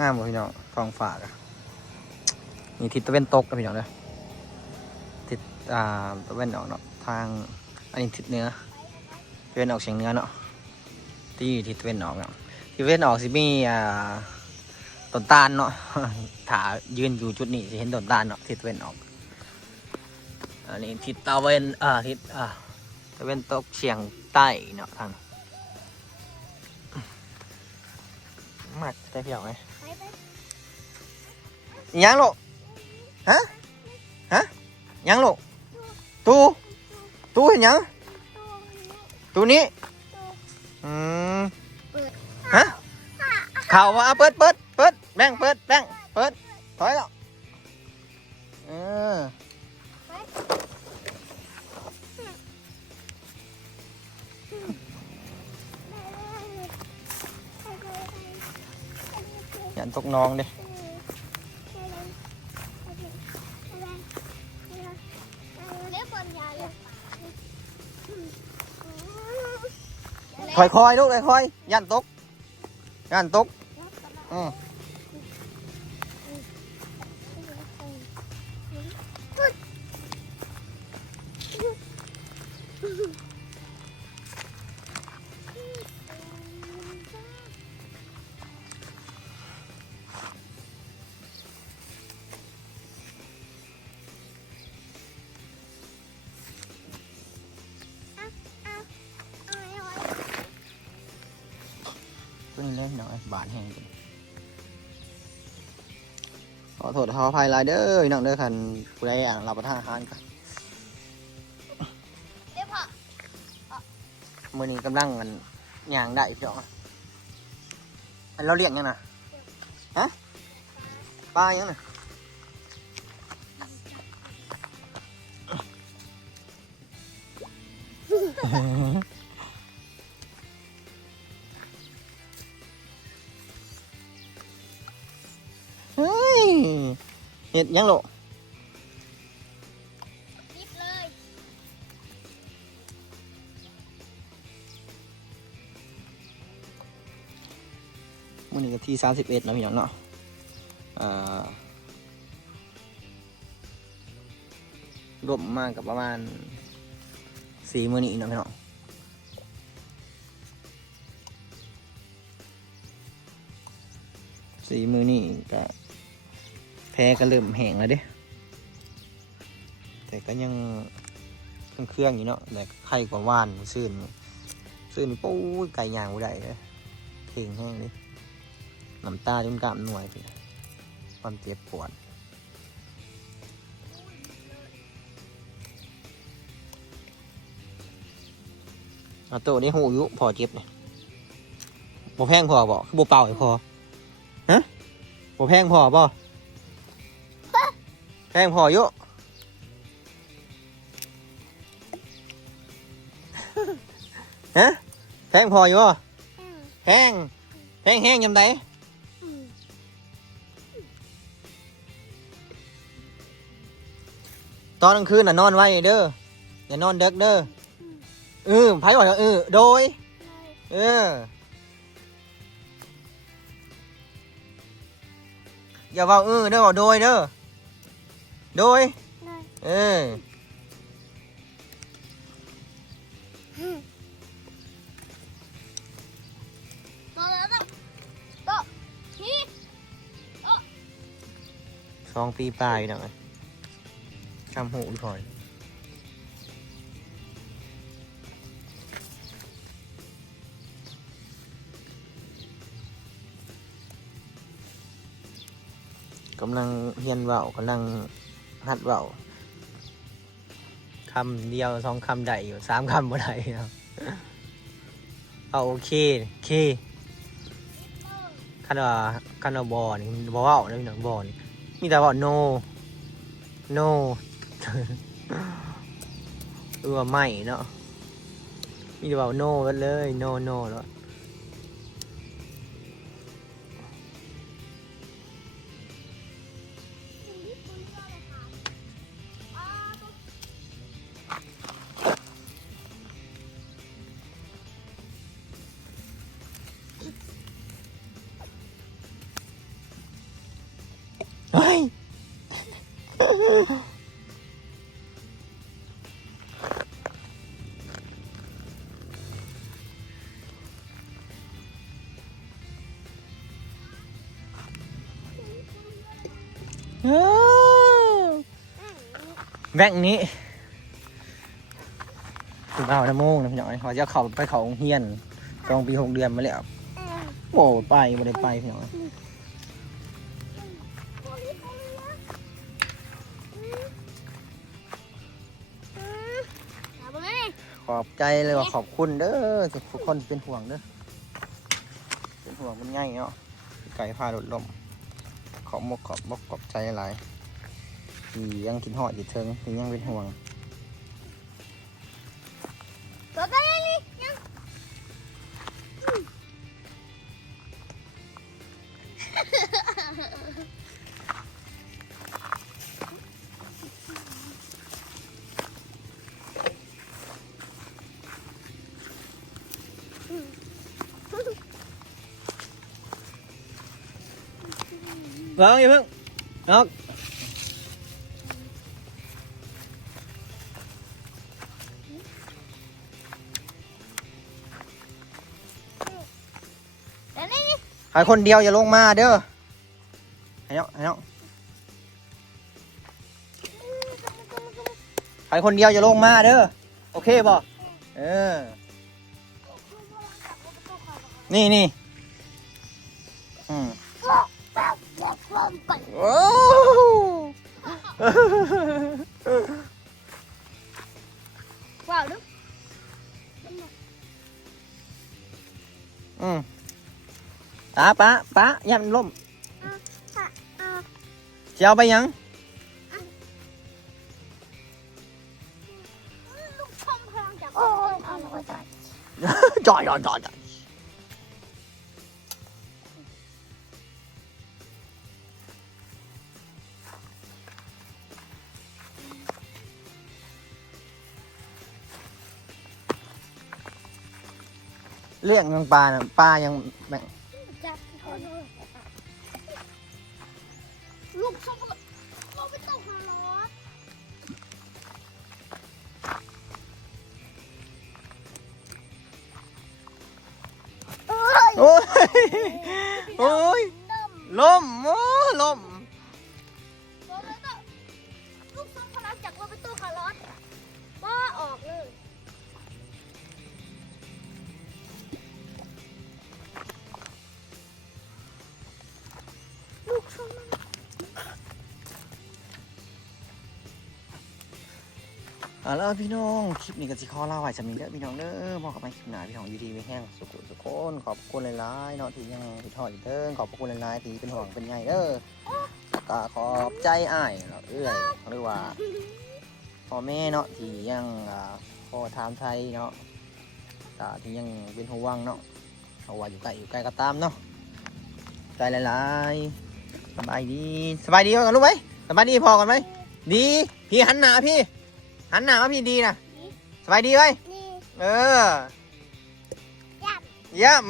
งามพี่น้องท้องฟ้าอะนี่ทิศตะเวนตกนะพี่น้องเด้อทิศตะเวนออกเนาะทางอันนี้ทิศเหนือตะเวนออกเฉียงเหนือเนาะที่ทิศตะเวนออกเนาะทิศตะเวนออกสิมีต้นตาลเนาะ ถ้ายืนอยู่จุดนี้จะเห็นต้นตาลเนาะทิศตะเวนออกอันนี้ทิศตะเวนทิศตะเวนตกเฉียงใต้เนาะทางมากได้พี่น้องไหมยังลูกฮะยังลูกตู้เห็นยังตู้นี้ฮะข่าวว่าเปิดแบ่งเปิดถอยแล้วยันตกน้องดิค่อยๆลูกค่อยๆยันตกตัวนี้เล่นหน่อยบาดแห้งจริงขอโทษขออภัยหลายเด้อน้องเด้อคันผู้ใดรับประทานอาหารกันมื้อนี้กำลังกันย่างได้พี่น้องเราเลี้ยงยังนะฮะปลายังนะเฮ้ยเห็ดยังโลมื้อนี้ก็ที่31เนาะพี่น้องเนาะรวมมากกับประมาณ4 มื้อนี้เนาะพี่น้อง4 มื้อนี้ก็แพ้ก็เริ่มแห้งแล้วเด้แต่ก็ยังเครื่องอยู่เนาะแต่ไข่กว่าว่านซื่นปู้ไก่ย่างบ่ได้เลยเข่งแห้งเลยน้ำตาจนกล้ามหน่วยพี่ความเจ็บปวดเอาตัวนี้หูยุพอเจ็บเนี่ยบ่แพงพอบ่คือบ่เป่าให้พอฮะบ่แพงพอบ่แพงพอยุฮะแพงพออยู่บ่แห้งยำไดตอนกลางคืนน่ะนอนไว้เด้ออย่านอนดึกเด้อไผบอกว่าโดยอย่าว่าเด้อบอกโดยเด้อโดย2 ปีปลายหน่อยทำหูอีกหน่อยกำลังเฮียนเว้ากำลังหัดเว้าคำเดียว2 คำได้อยู่3 คำบ่ได้ครับเอาโอเคคันว่าบอนี่บ่เว้านะพี่น้องบอนี่มีแต่ว่า no ว่าไม่เนาะมีแต่ว่า no กันเลย no แล้ว แบงค์นี้ถึงเบาน้ำมูกนะพี่น้อยเขาจะเข้าไปเขาเฮียนตองปี6 เดือนมาแล้วโอ้ไปไม่ได้ไปพี่น้อยขอบใจเลยว่าขอบคุณเด้อทุกคนเป็นห่วงเด้อเป็นห่วงมันง่ายเนาะไก่พาหลุดลมขอบมกขอบอกขอบใจหลายที่ยังกินหอดอยู่เทิงที่ยังเป็นห่วงเพิ่งอย่าเพิ่งนกใครคนเดียวอย่าลงมาเด้อให้เนาะใครคนเดียวอย่าลงมาเด้อโอเคป่ะนี่โอ้ว้าวดูป้ายันล่มจะเอาไปยัง ลูกชมพลังจากจ่อยเลี้ยงยังปลาน่ะปลายังแบ่ง ลูกชมเราไปตกหารถโอ้ยล่มลูกชมพลังจากเราไปตกหารถบ้าออกเลยลูกชมแล้วพี่น้องคลิปนี้ก็สิขอลาไว้สำหรับนี้เด้อพี่น้องเด้อบอกกับไปคลิปหน้าพี่น้องอยู่ดีไม่แห้งสุขคนขอบคุณหลายๆเนาะที่ยังติดทอดอยู่เด้อขอบคุณหลายๆที่เป็นห่วงเป็นใยเด้อก็ขอบใจอ้ายเนาะหรือว่าพ่อแม่เนาะที่ยังพอถามไทยเนาะก็ที่ยังเป็นห่วงเนาะเอาว่าอยู่ไกลก็ตามเนาะใจหลายๆสบายดีกันรู้ไหมสบายดีพอกันไหมดีพี่หันหน้ามาพี่ดีนะสบายดีไหมเออ ย่ำ ย่ำ